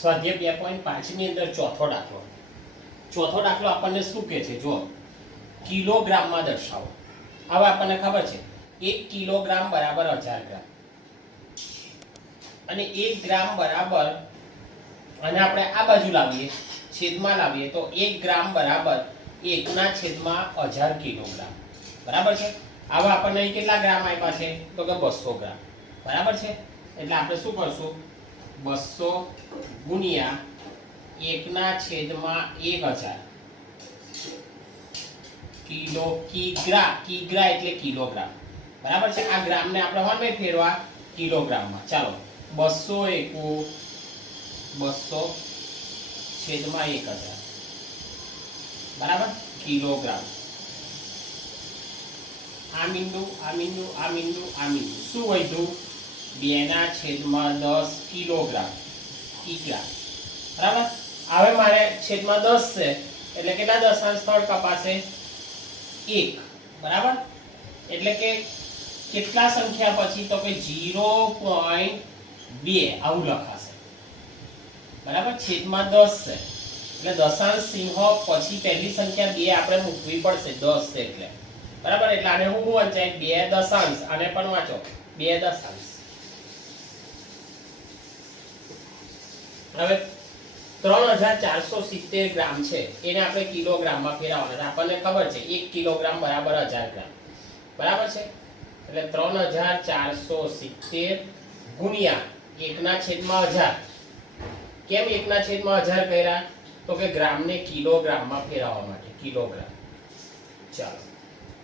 સ્વાધ્યાય 2.5 ની અંદર ચોથો દાખલો આપણને શું કહે છે? જો કિલોગ્રામમાં દર્શાવો. હવે આપણને ખબર છે 1 કિલોગ્રામ બરાબર 1000 ગ્રામ અને 1 ગ્રામ બરાબર, અને આપણે આ બાજુ લાવીએ, છેદમાં લાવીએ તો 1 ગ્રામ બરાબર 1/1000 કિલોગ્રામ. બરાબર છે. હવે આપણને અહીં કેટલા ગ્રામ આપ્યા છે? તો કે 200 ગ્રામ. બરાબર છે. એટલે આપણે શું કરશું? 200 ગુણ્યા 1/1000 કિગ્રા એટલે કિલોગ્રામ. બરાબર છે. આ ગ્રામને આપણે હણમાં ફેરવા કિલોગ્રામમાં. ચાલો 200 1000 બરાબર કિલોગ્રામ. આ મીંડું શું વધ્યું? 2/10 કિલોગ્રામ. બરાબર. હવે મારે છેદમાં 10 છે એટલે કેટલા દશાંશ સ્થળ કપાશે? 1. બરાબર. એટલે કે કેટલા સંખ્યા પછી? તો કે 0.2 આવું લખાશે. બરાબર. છેદમાં 10 છે એટલે દશાંશ ચિહ્ન પછી પહેલી સંખ્યા 2 આપણે મૂકવી પડશે. 10 છે એટલે. બરાબર. એટલે આને હું વંચાય 2 દશાંશ, આને પણ વાંચો 2 દશાંશ. હવે 3470 ગ્રામ છે એને આપણે કિલોગ્રામમાં ફેરવવાના. આપણને ખબર છે 1 કિલોગ્રામ બરાબર 1000 ગ્રામ. બરાબર છે. એટલે 3470 ગુણ્યા 1/1000. કેમ 1/1000 કર્યા? તો કે ગ્રામને કિલોગ્રામમાં ફેરવવા માટે. કિલોગ્રામ. ચાલો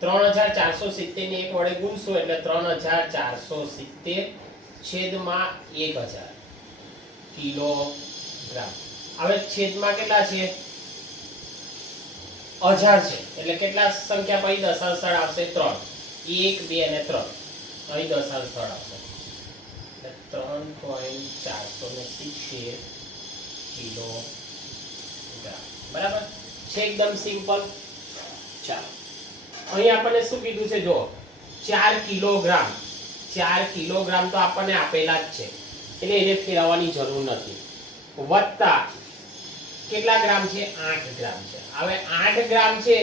3470 ને 1 વડે ગુણશો એટલે 3470 છેદમાં 1000 કિલોગ્રામ. હવે છેદમાં કેટલા છે? 1000 છે એટલે કેટલા સંખ્યા પછી દશાંશ સ્થળ આવશે? 3. 1 2 અને 3 અહીં દશાંશ સ્થળ આવશે. 3.470 કિલોગ્રામ. બરાબર છે. એકદમ સિમ્પલ. ચાલો અહીં આપણને શું કીધું છે? જો 4 કિલોગ્રામ. 4 કિલોગ્રામ તો આપણને આપેલા જ છે એટલે એને ફેરવવાની જરૂર નથી. વત્તા કેટલા ગ્રામ છે? 8 ગ્રામ છે. હવે 8 ગ્રામ છે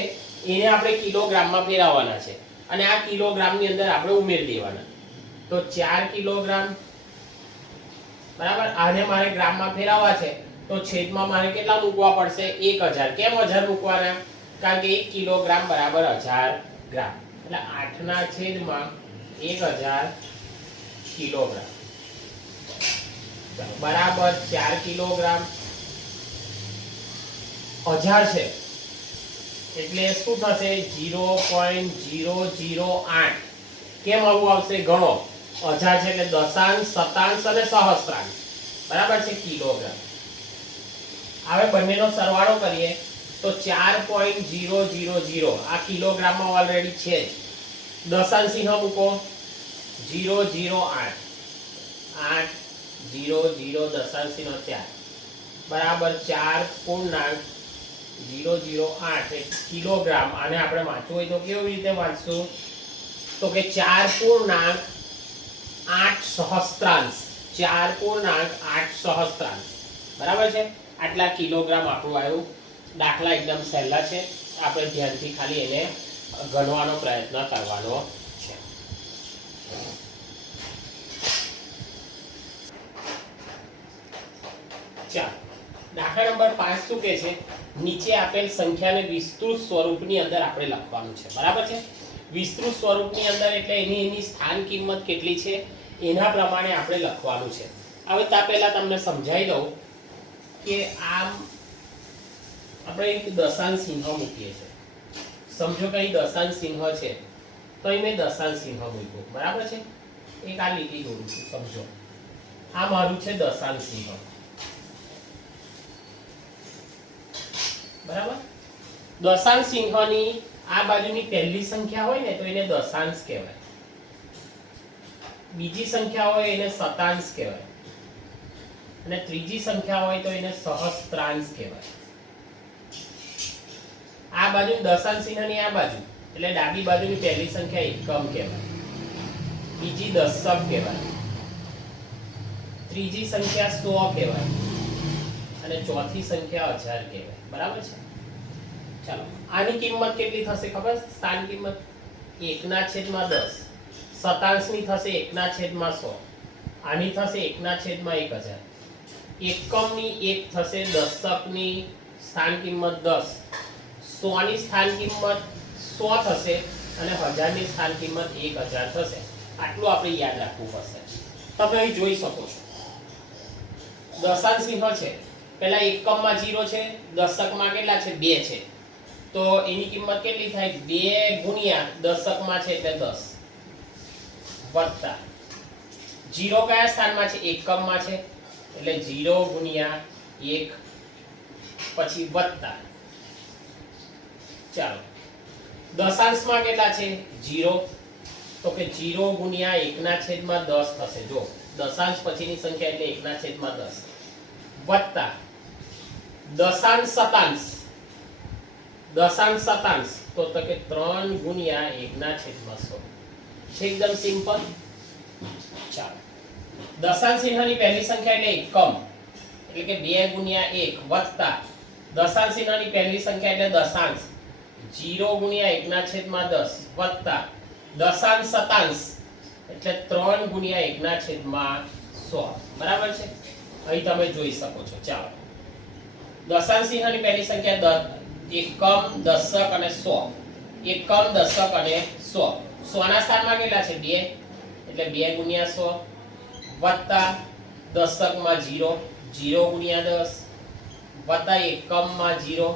એને આપણે કિલોગ્રામમાં ફેરવવાના છે અને આ કિલોગ્રામની અંદર આપણે ઉમેરી દેવાના. તો 4 કિલોગ્રામ. બરાબર. આને મારે ગ્રામમાં ફેરવવા છે તો છેદમાં મારે કેટલા મૂકવા પડશે? 1000. કેમ 1000 મૂકવાના? કારણ કે 1 કિલોગ્રામ બરાબર 1000 ગ્રામ. એટલે 8 છેદમાં 1000 કિલોગ્રામ બરાબર 4 કિલોગ્રામ. 1000 છે એટલે શું થશે? 0.008. કેમ આવું આવશે? ગણો. 1000 છે એટલે દશાંશ, શતાંશ અને સહસ્ત્રાંશ. બરાબર છે. કિલોગ્રામ. હવે બંનેનો સરવાળો કરીએ તો 4.000 આ કિલોગ્રામમાં ઓલરેડી છે. દશાંશ ચિહ્ન મૂકો 008 800 દશાંશ ચિહ્ન 4 બરાબર 4.008 કિલોગ્રામ. આને આપણે વાંચવું હોય તો કેવી રીતે વાંચશું? તો કે 4.8 સહસ્ત્રાંશ. 4.8 સહસ્ત્રાંશ. બરાબર છે. આટલા કિલોગ્રામ આપણું આવ્યું. દાખલા એકદમ સહેલા છે. આપણે ધ્યાનથી ખાલી એને ગણવાનો પ્રયત્ન કરવાનો છે. ચાલો દાખલા નંબર 5 શું કહે છે? નીચે આપેલ સંખ્યાને વિસ્તૃત સ્વરૂપની અંદર આપણે લખવાનું છે. બરાબર છે. વિસ્તૃત સ્વરૂપની અંદર એટલે એની સ્થાન કિંમત કેટલી છે એના પ્રમાણે આપણે લખવાનું છે. હવે ત્યાં પહેલા તમને સમજાવી દઉં કે આમ આપણે એક દશાંશ ચિહ્ન મૂકીએ છીએ. સમજો કે અહીં દશાંશ ચિહ્ન છે તો અહીં મેં દશાંશ ચિહ્ન મૂક્યું. બરાબર છે. એક આ લીટી દોરું છું. સમજો આ મારું છે દશાંશ ચિહ્ન. બરાબર. દશાંશ ચિહ્નની આ બાજુની પહેલી સંખ્યા હોય ને તો એને દશાંશ કહેવાય. બીજી સંખ્યા હોય એને શતાંશ કહેવાય અને ત્રીજી સંખ્યા હોય તો એને સહસ્ત્રાંશ કહેવાય. આ બાજુ દશાંશ ચિહ્નની આ બાજુ એટલે ડાબી બાજુની પહેલી સંખ્યા એકમ કહેવાય, બીજી દશક કહેવાય, ત્રીજી સંખ્યા 100 કહેવાય અને ચોથી સંખ્યા 1000 કહેવાય. બરાબર છે. ચાલો આની કિંમત કેટલી થશે ખબર? સ્થાન કિંમત 1/10. શતાંશની થશે 1/100. આની થશે 1/1000. એકમની 1 થશે, દશકની સ્થાન કિંમત 10, 100 ની સ્થાન કિંમત 100 થશે અને 1000 ની સ્થાન કિંમત 1000 થશે. આટલું આપણે યાદ રાખવું પડશે. તમે અહીં જોઈ શકો છો દશાંશ ચિહ્ન છે, પહેલા એકમમાં 0 છે, દશકમાં કેટલા છે? 2 છે. તો એની કિંમત કેટલી થાય? 2 ગુણ્યા દશકમાં છે એટલે 10 વત્તા 0 કયા સ્થાનમાં છે? એકમમાં છે એટલે 0 ગુણ્યા 1 પછી વત્તા, ચાલો દશાંશમાં કેટલા છે? 0, તો કે 0 ગુણ્યા 1/10 થશે. જો દશાંશ પછીની સંખ્યા એટલે 1/10 વત્તા દશાંશ શતાંશ, દશાંશ શતાંશ તો કે 3 ગુણ્યા 1/100 છે. એકદમ સિમ્પલ. ચાલો દશાંશ ચિહ્નની પહેલી સંખ્યા એટલે એકમ એટલે કે 2 ગુણ્યા 1 વત્તા દશાંશ ચિહ્નની પહેલી સંખ્યા એટલે દશાંશ 0 ગુણ્યા 1/10 વત્તા દશાંશ શતાંશ એટલે 3 ગુણ્યા 1/100. બરાબર છે. અહીં તમે જોઈ શકો છો. ચાલો દશાંશ ચિહ્નની પહેલી સંખ્યા એકમ, દશક અને 100. એકમ, દશક અને 100. 100 ના સ્થાનમાં કેટલા છે? 2 એટલે 2 ગુણ્યા 100 વત્તા દશકમાં 0, 0 ગુણ્યા 10 વત્તા એકમમાં 0,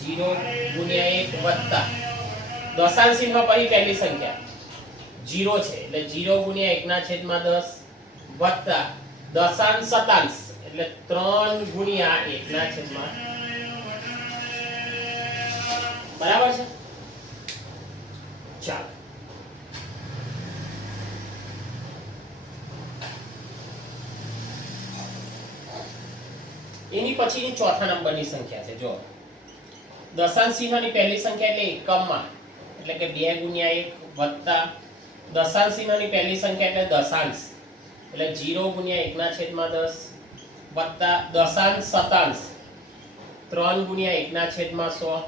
0 ગુણ્યા 1 વત્તા દશાંશ ચિહ્ન પછી પહેલી સંખ્યા 0 છે એટલે 0 ગુણ્યા 1/10 વત્તા દશાંશ શતાંશ એટલે 3 ગુણ્યા 1/10. બરાબર છે. ચાલો એની પછીની ચોથા નંબરની સંખ્યા છે. જો દશાંશ ચિહ્નની પહેલી સંખ્યા એટલે એકમમાં એટલે કે 2 ગુણ્યા 1 વત્તા દશાંશ ચિહ્નની પહેલી સંખ્યા એટલે દશાંશ એટલે 0 ગુણ્યા 1/10 વત્તા દશાંશ શતાંશ 3 ગુણ્યા 1/100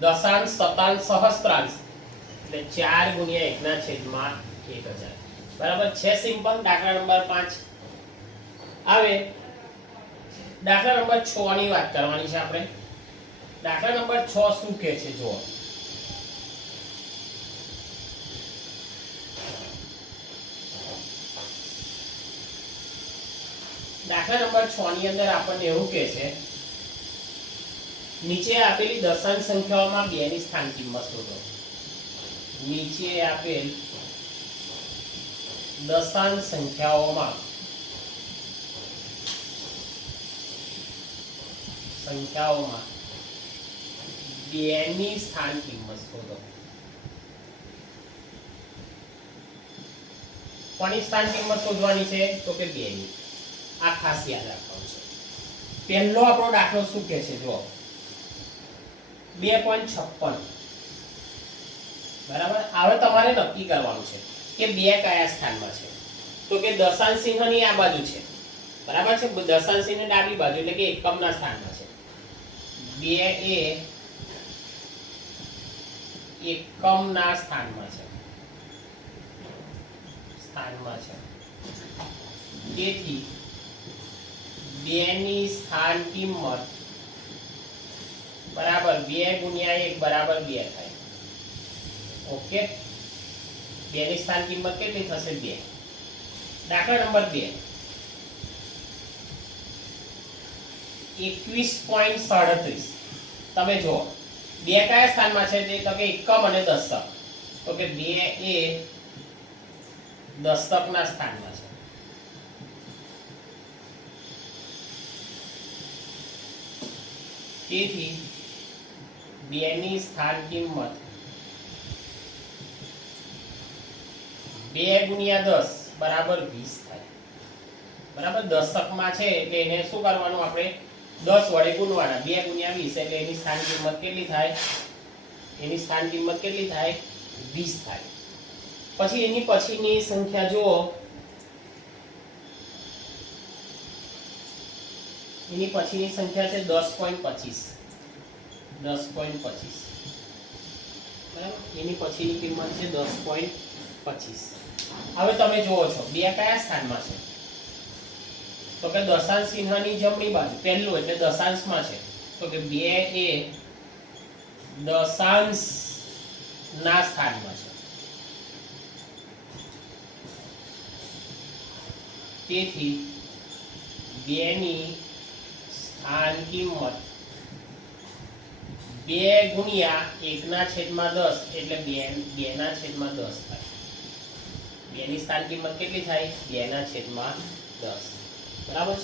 દશાંશ શતાંશ સહસ્ત્રાંશ એટલે 4 ગુણ્યા 1/1000. બરાબર છે. સિમ્પલ. દાખલા નંબર 5 આવે. દાખલા નંબર 6 ની વાત કરવાની છે આપણે. દાખલા નંબર 6 શું કહે છે? જુઓ દાખલા નંબર 6 ની અંદર આપણને એવું કહે છે નીચે આપેલી દશાંશ સંખ્યાઓમાં 2 ની સ્થાન કિંમત શોધો. નીચે આપેલ દશાંશ સંખ્યાઓમાં 2 ની સ્થાન કિંમત શોધો. કોની સ્થાન કિંમત શોધવાની છે? તો કે 2 ની. આ ખાસ યાદ રાખવાનું છે. પહેલો આપણો દાખલો શું કહે છે? જો 2.56. બરાબર. હવે તમારે નક્કી કરવાનું છે કે 2 કયા સ્થાનમાં છે. તો કે દશાંશ ચિહ્નની આ બાજુ છે. બરાબર છે. દશાંશ ચિહ્ન ડાબી બાજુ એટલે કે એકમના સ્થાનમાં છે. 2 એ એકમના સ્થાનમાં છે. તેથી 2 ની સ્થાન કિંમત બરાબર 2 ગુણ્યા 1 બરાબર 2 થાય. ઓકે. 2 ની સ્થાન કિંમત કેટલી થશે? 2. દાખલા નંબર 2 21.37. તમે જુઓ 2 કયા સ્થાનમાં છે? તે તો કે એકમ અને દશક. તો કે 2 એ દશકના સ્થાનમાં છે. તેથી 2 ની સ્થાન કિંમત 2 ગુણ્યા 10 બરાબર 20 થાય. બરાબર. દશકમાં છે એટલે એને શું કરવાનું? આપણે 10 વડે ગુણવાના. 2 ગુણ્યા 20 એટલે એની સ્થાન કિંમત કેટલી થાય? એની સ્થાન કિંમત કેટલી થાય? 20 થાય. પછી એની પછીની સંખ્યા જુઓ. એની પછીની સંખ્યા છે 10.25 10.25 બરાબર એની પછીની કિંમત છે 10.25 હવે તમે જુઓ છો બે કયા સ્થાનમાં છે તો કે દશાંશ ચિહ્નની જમણી બાજુ પહેલું એટલે દશાંશમાં છે તો કે 2 એ દશાંશ ના સ્થાનમાં છે તેથી 2 ની સ્થાન કિંમત 2 ગુણ્યા 1/10 એટલે 2/10 થાય 2 ની સ્થાન કિંમત કેટલી થાય 2/10 બરાબર છે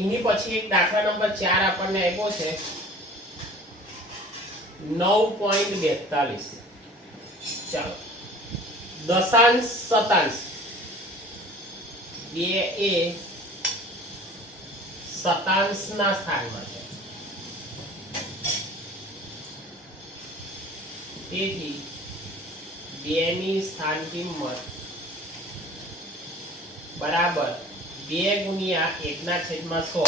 એની પછી એક દાખલા નંબર 4 આપણને આપ્યો છે 9.42 ચાલો દશાંશ શતાંશ 2 એ શતાંશના સ્થાનમાં છે તેથી 2 ની સ્થાન કિંમત બરાબર 2 ગુણ્યા 1/100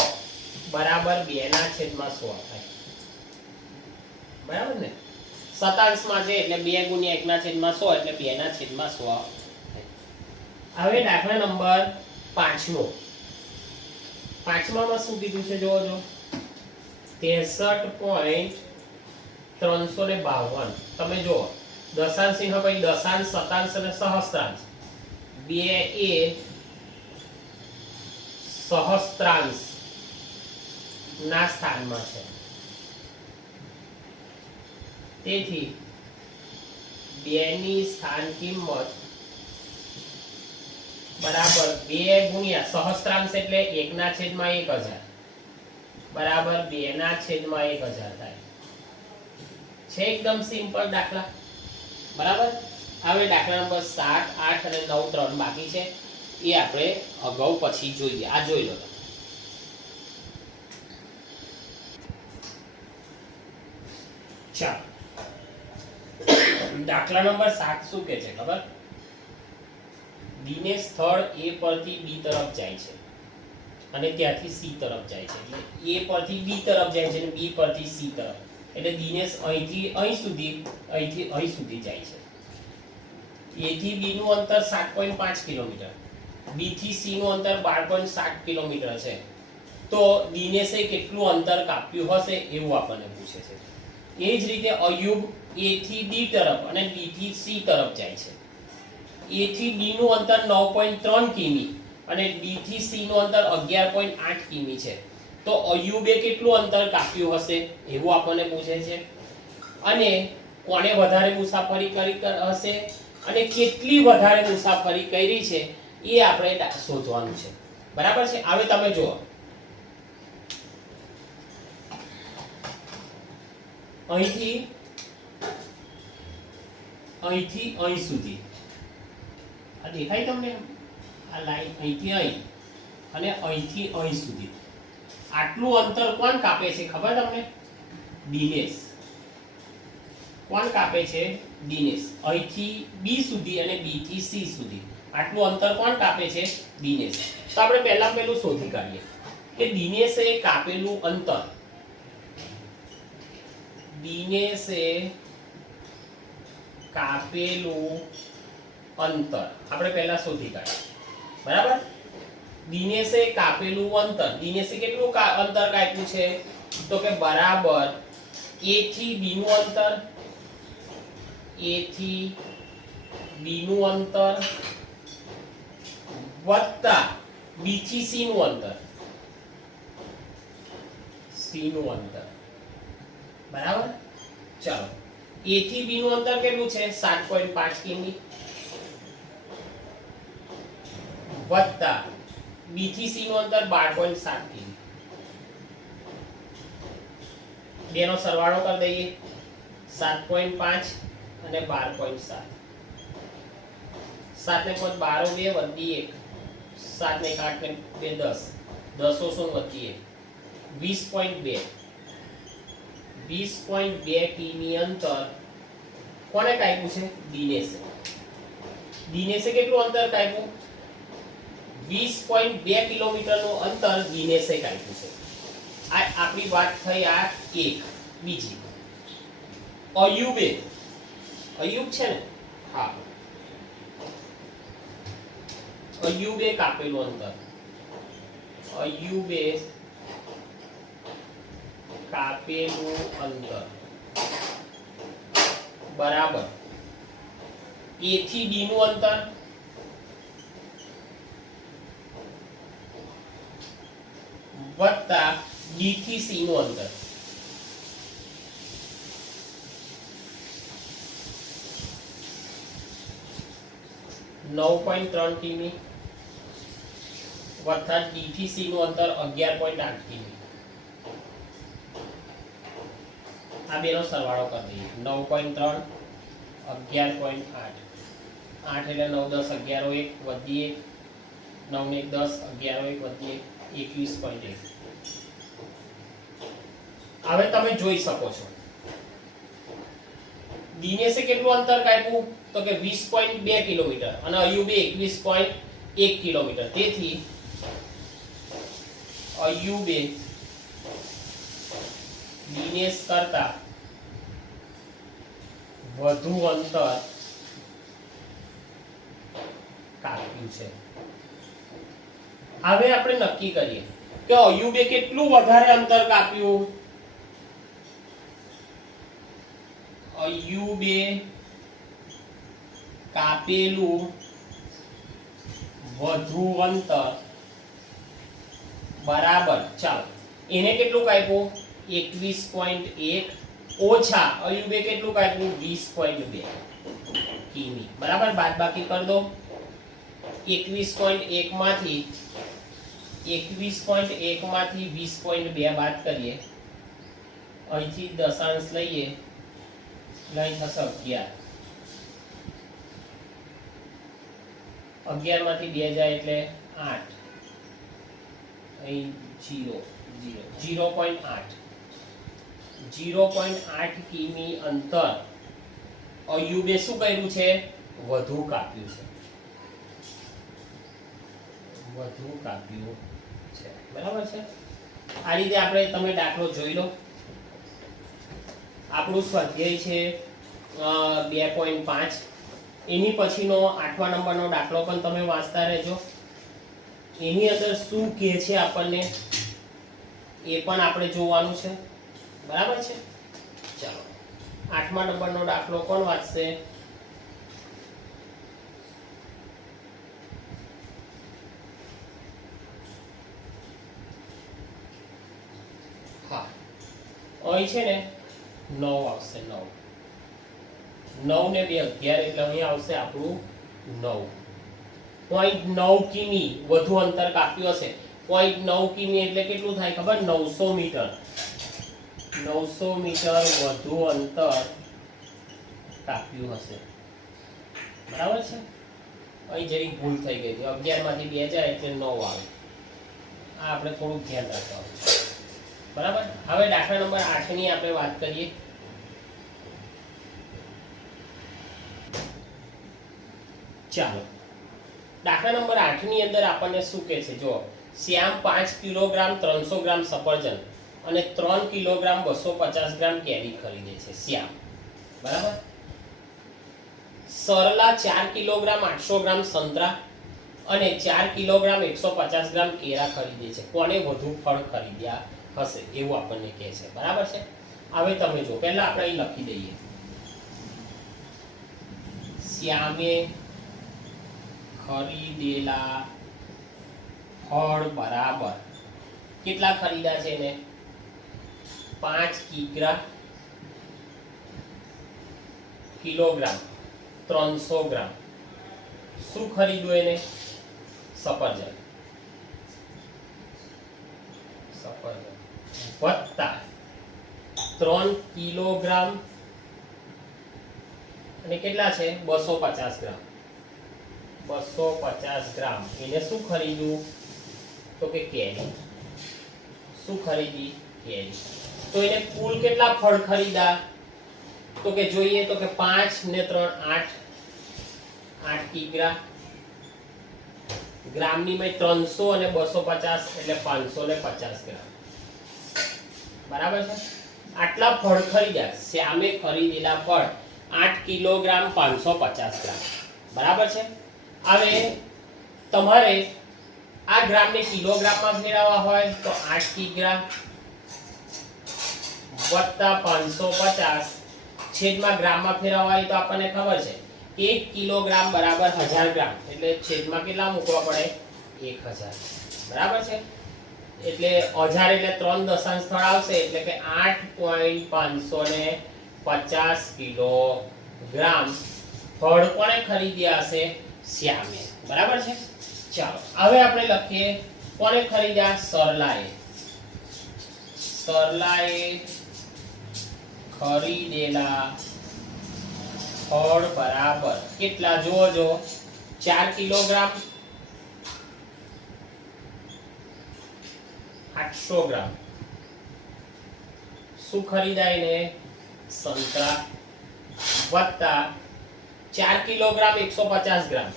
બરાબર 2/100 થાય બરાબર ને શતાંશમાં છે એટલે 2 ગુણ્યા 1/100 એટલે 2/100 હવે દાખલા નંબર 5મો પાંચમામાં શું કીધું છે જોવો જો 63.352 તમે જુઓ દશાંશ ચિહ્ન પછી દશાંશ શતાંશ અને સહસ્ત્રાંશ 2 એ સહસ્ત્રાંશ ના સ્થાનમાં છે તેથી 2 ની સ્થાન કિંમત બરાબર 2 ગુણ્યા સહસ્ત્રાંશ એટલે 1/1000 બરાબર 2/1000 થાય છે એકદમ સિમ્પલ દાખલા બરાબર હવે દાખલા નંબર 7 8 અને 9 3 બાકી છે એ આપણે અગાઉ પછી જોઈએ આ જોઈ લો ચાલો દાખલા નંબર 7 શું કહે છે ખબર દિનેશ સ્થળ A પરથી B તરફ જાય છે અને ત્યાંથી C તરફ જાય છે એટલે A પરથી B તરફ જાય છે અને B પરથી C તરફ એટલે દિનેશ અહીંથી અહીં સુધી અહીંથી અહીં સુધી જાય છે A થી B નું અંતર 7.5 કિલોમીટર B થી C નું અંતર 12.7 કિલોમીટર છે તો દિનેશે કેટલું અંતર કાપ્યું હશે એવું આપણને પૂછે છે એ જ રીતે અયુબ A થી D તરફ અને B થી C તરફ જાય છે A થી B નું અંતર 9.3 કિમી અને D થી C નું અંતર 11.8 કિમી છે તો અયુબે કેટલું અંતર કાપ્યું હશે એવું આપણને પૂછે છે અને કોણે વધારે મુસાફરી કરી હશે અને કેટલી વધારે મુસાફરી કરી છે એ આપણે શોધવાનું છે બરાબર છે હવે તમે જુઓ અહીંથી અહીં સુધી આ દેખાય તમને આ લાઈન અહીંથી અહીં અને અહીંથી અહીં સુધી આટલું અંતર કોણ કાપે છે ખબર તમને દિનેશ કોણ કાપે છે દિનેશ અહીંથી B સુધી અને B થી C સુધી આટલું અંતર કોણ કાપે છે દિનેશ તો આપણે પહેલું શોધી કાઢીએ કે દિનેશે કાપેલું અંતર દિનેશે કાપેલું અંતર આપણે પહેલા શોધી કાઢીએ બરાબર દિનેશે કાપેલું અંતર દિનેશે કેટલું અંતર કાપ્યું છે તો કે બરાબર A થી B નું અંતર A થી B નું અંતર વત્તા B થી C નું અંતર C નું અંતર બરાબર ચાલો A થી B નું અંતર કેટલું છે 7.5 કિમી વત્તા B થી C નું અંતર 12.7 કિમી બેનો સરવાળો કરી દઈએ 7.5 અને 12.7 7 ને 5 12 2 વધી 1 7 ને 8 ને 2 10 10 ઓછું વધી 1 20.2 કિમી અંતર કોને કાપ્યું છે દિનેશે કેટલું અંતર કાપ્યું 20.2 કિલોમીટરનું અંતર દિનેશે કાપ્યું છે. આ આપણી વાત થઈ. આ એક. બીજી અયુબે, અયુબ છે ને, હા, અયુબે કાપેલું અંતર, અયુબે કાપેલું અંતર બરાબર A થી B નું અંતર વત્તા B થી C નું અંતર. નવ 9.3 કિમી વત્તા D થી C નું અંતર 11.8 કિમી. આ બેનો સરવાળો કરી દઈએ. 9.3 11.8 8 એટલે 9 10 11 1 વધી 1 9 ને 10 11 1 વધી 1 21.1. હવે તમે જોઈ શકો છો દિનેશે કેટલું અંતર કાપ્યું તો કે 20.2 કિલોમીટર અને અયુબે 21.1 કિલોમીટર. તેથી અયુબે દિનેશ કરતા વધુ અંતર કાપ્યું છે. હવે આપણે નક્કી કરીએ કે અયુબે કેટલું વધારે અંતર કાપ્યું. અયુબે કાપેલું વધુ અંતર બરાબર. ચાલો એને કેટલું કાપ્યું 21.1 ઓછા અયુબે કેટલું કાપ્યું 20.2 કિમી બરાબર. બાદબાકી કરી દો. 21.1 માંથી 20.2 બાદ કરીએ. અહીંથી દશાંશ લઈએ લઈ થશે 11 માંથી 2 જાય એટલે 8 અહીં 0.8 કિમી અંતર અયુબે શું કર્યું છે વધુ કાપ્યું છે. વધુ કાપ્યું છે બરાબર છે. આ રીતે આપણે તમે દાખલો જોઈ લો. આપણું સ્વાધ્યાય છે 2.5. એની પછીનો 8મા નંબરનો દાખલો પણ તમે વાંચતા રહેજો. એની અંદર શું કહે છે આપણને એ પણ આપણે જોવાનું છે બરાબર છે. ચાલો 8મા નંબરનો દાખલો કોણ વાંચશે? હા અહીં છે ને 9 આવશે. 9 ને 2 11 એટલે અહીં આવશે આપણું 9.9 કિમી વધુ અંતર કાપ્યું હશે. 0.9 કિમી એટલે કેટલું થાય ખબર? 900 મીટર. 900 મીટર વધુ અંતર કાપ્યું હશે બરાબર છે. અહીં જરી ભૂલ થઈ ગઈ હતી. 11 માંથી 2 જાય એટલે 9 આવે. આ આપણે થોડું ધ્યાન રાખવાનું બરાબર. હવે દાખલા નંબર 8 ની આપણે વાત કરીએ. ચાલો દાખલા નંબર 8 ની અંદર આપણને શું કહે છે? જો શ્યામ 5 કિલોગ્રામ 300 ગ્રામ સફરજન અને 3 કિલોગ્રામ 250 ગ્રામ કેરી ખરીદે છે. શ્યામ બરાબર. સરલા 4 કિલોગ્રામ 800 ગ્રામ સંતરા અને 4 કિલોગ્રામ 150 ગ્રામ કેળા ખરીદે છે. કોને વધુ ફળ ખરીદ્યા હશે એવું આપણને કહે છે બરાબર છે. હવે તમે જો પહેલા આપણે અહીં લખી દઈએ. શ્યામે ખરીદેલા ફળ બરાબર કેટલા ખરીદ્યા છે એને? 5 કિલોગ્રામ 300 ગ્રામ. શું ખરીદ્યું એને? સફરજન વત્તા 3 કિલોગ્રામ અને કેટલા છે 250 ગ્રામ. 250 ગ્રામ એને શું ખરીદ્યું તો કે કેરી. શું ખરીદી? કેરી. તો એને કુલ કેટલા ફળ ખરીદ્યા તો કે જોઈએ તો કે 5 ને 3 8 કિગ્રા ગ્રામની મેં 300 અને 250 એટલે 550 ગ્રામ. બરાબર છે. આટલા ફળ ખરીદ્યા, શ્યામે ખરીદેલા ફળ 8 કિલોગ્રામ 550 ગ્રામ. બરાબર છે. હવે તમારે આ ગ્રામને કિલોગ્રામમાં ફેરવવા હોય તો 8 કિગ્રા વત્તા 550 છેદમાં ગ્રામમાં ફેરવવા હોય તો આપણને ખબર છે 1 કિલોગ્રામ બરાબર 1000 ગ્રામ, એટલે છેદમાં કેટલા મૂકવા પડે? 1000. બરાબર છે. એટલે 1000 એટલે 3 દશાંશ સ્થળ આવશે, એટલે કે 8.550 કિલોગ્રામ ફળ કોણે ખરીદ્યા હશે? શ્યામે. બરાબર છે. ચાલો હવે આપણે લખીએ કોણે ખરીદ્યા? સરલાએ. સરલાએ ખરીદેલા ફળ બરાબર કેટલા? જો 4 કિલોગ્રામ 800 ગ્રામ. શું ખરીદાય ને? સંતરા. વત્તા 4 કિલોગ્રામ 150 ગ્રામ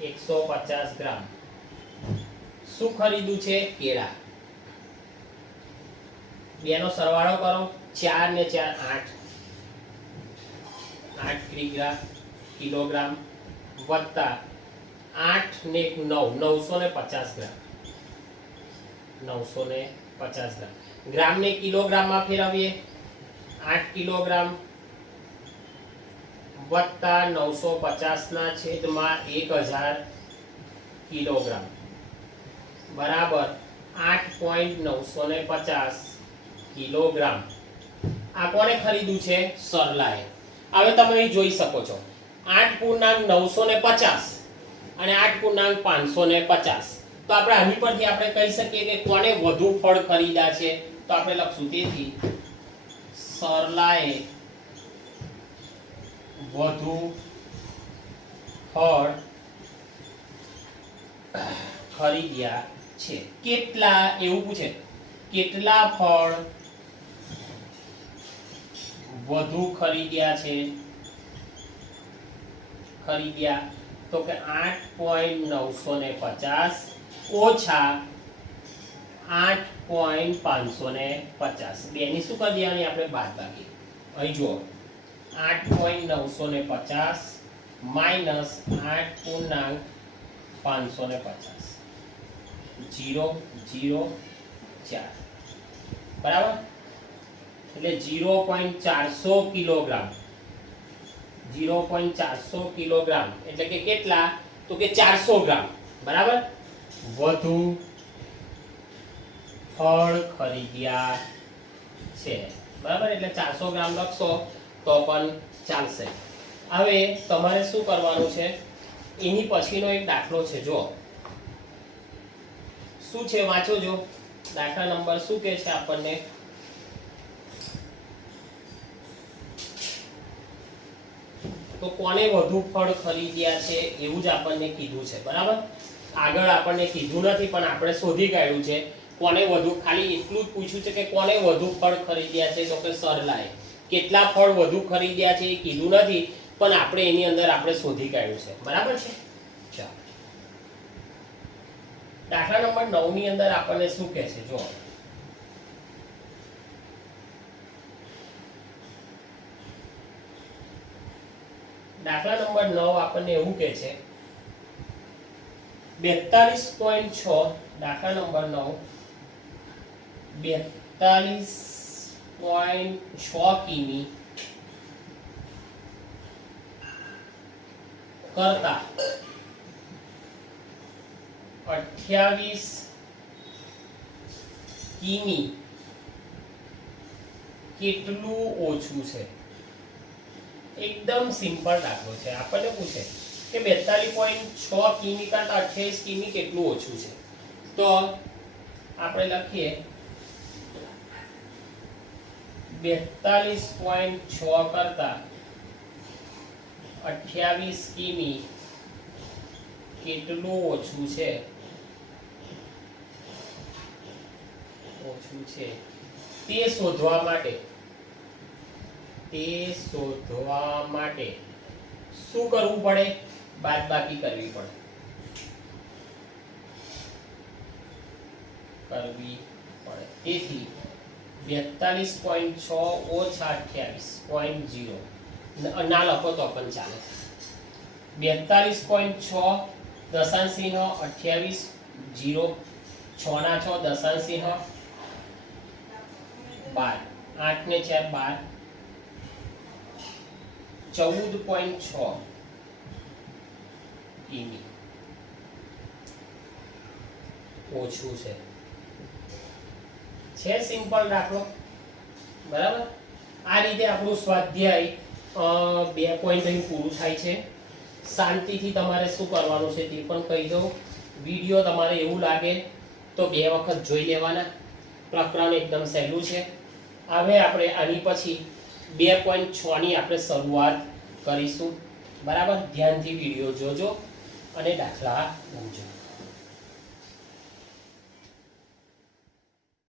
150 ગ્રામ. શું ખરીદું છે? કેળા. બેનો સરવાળો કરો. 4 ને 4 8 કિલોગ્રામ વત્તા 8 ને 9 950 ગ્રામ 950 ગ્રામ. ગ્રામને કિલોગ્રામમાં ફેરવીએ. 8 કિલોગ્રામ વત્તા 950 ના છેદમાં 1000 કિલોગ્રામ બરાબર 8.950 કિલોગ્રામ. આ કોણે ખરીદ્યું છે? સરલાએ. હવે તમે અહીં જોઈ શકો છો 8.950 અને 8.550. તો આપણે આની પરથી આપણે કહી શકીએ કે કોણે વધુ ફળ ખરીદ્યા છે? તો આપણે લખશું તેથી સરલાએ વધુ ફળ ખરીદ્યા છે. કેટલા? એવું પૂછે કેટલા ફળ વધુ ખરીદ્યા છે? તો કે 8.950 ઓછા 8.550. બેની શું કરી દેવાની આપણે? બાદબાકી. અહીં જુઓ 8.950 માઇનસ 8.550 0 0 4 બરાબર. એટલે 0.400 કિલોગ્રામ 0.400 કિલોગ્રામ એટલે કે કેટલા? તો કે 400 ગ્રામ બરાબર વધુ ફળ ખરીદ્યા છે. બરાબર. એટલે 400 ગ્રામ લખશો તો પણ ચાલશે. હવે તમારે શું કરવાનું છે? એની પછીનો એક દાખલો છે. જો શું છે વાંચો. જો દાખલા નંબર શું કહે છે આપણને? તો કોને વધુ ફળ ખરીદ્યા છે એવું જ આપણને કીધું છે. બરાબર. આગળ આપણને કીધું નથી પણ આપણે શોધી કાઢ્યું છે કોને વધુ. ખાલી એટલું જ પૂછ્યું છે કે કોને વધુ ફળ ખરીદ્યા છે? તો કે સરલાએ. કેટલા ફળ વધુ ખરીદ્યા છે એ કીધું નથી પણ આપણે એની અંદર આપણે શોધી કાઢ્યું છે. બરાબર છે. ચાલો દાખલા નંબર 9 ની અંદર આપણને શું કહે છે? જો દાખલા નંબર 9 આપણને એવું કહે છે 42.6. દાખલા નંબર 9 42.6 કિમી કરતા 28 કિમી કેટલું ઓછું છે? એકદમ સિમ્પલ દાખલો છે. આપણને પૂછે કે 42.6 કિમી કરતા 28 કિમી કેટલું ઓછું છે? તો આપણે લખીએ 42.6 કરતા 28 કિમી કેટલું ઓછું છે? તે શોધવા માટે શું કરવું પડે? બાદબાકી કરવી પડે. તેથી 42.6 ઓછા 28.0 ના લખો તો પણ ચાલે. 42.6 દશાંશ ચિહ્ન 28 0 6 ના 6 દશાંશ ચિહ્ન 12 8 ને 4 12 14.6 ઈમી ઓછું છે સિમ્પલ દાખલો. બરાબર. આ રીતે આપણું સ્વાધ્યાય 2 પોઈન્ટ અહીં પૂરું થાય છે. શાંતિથી તમારે શું કરવાનું છે તે પણ કહી દઉં. વિડીયો તમારે એવું લાગે તો 2 વખત જોઈ લેવાના. પ્રકરણ એકદમ સહેલું છે. હવે આપણે આની પછી 2.6 ની આપણે શરૂઆત કરીશું. બરાબર. ધ્યાનથી વિડીયો જોજો અને દાખલા સમજો.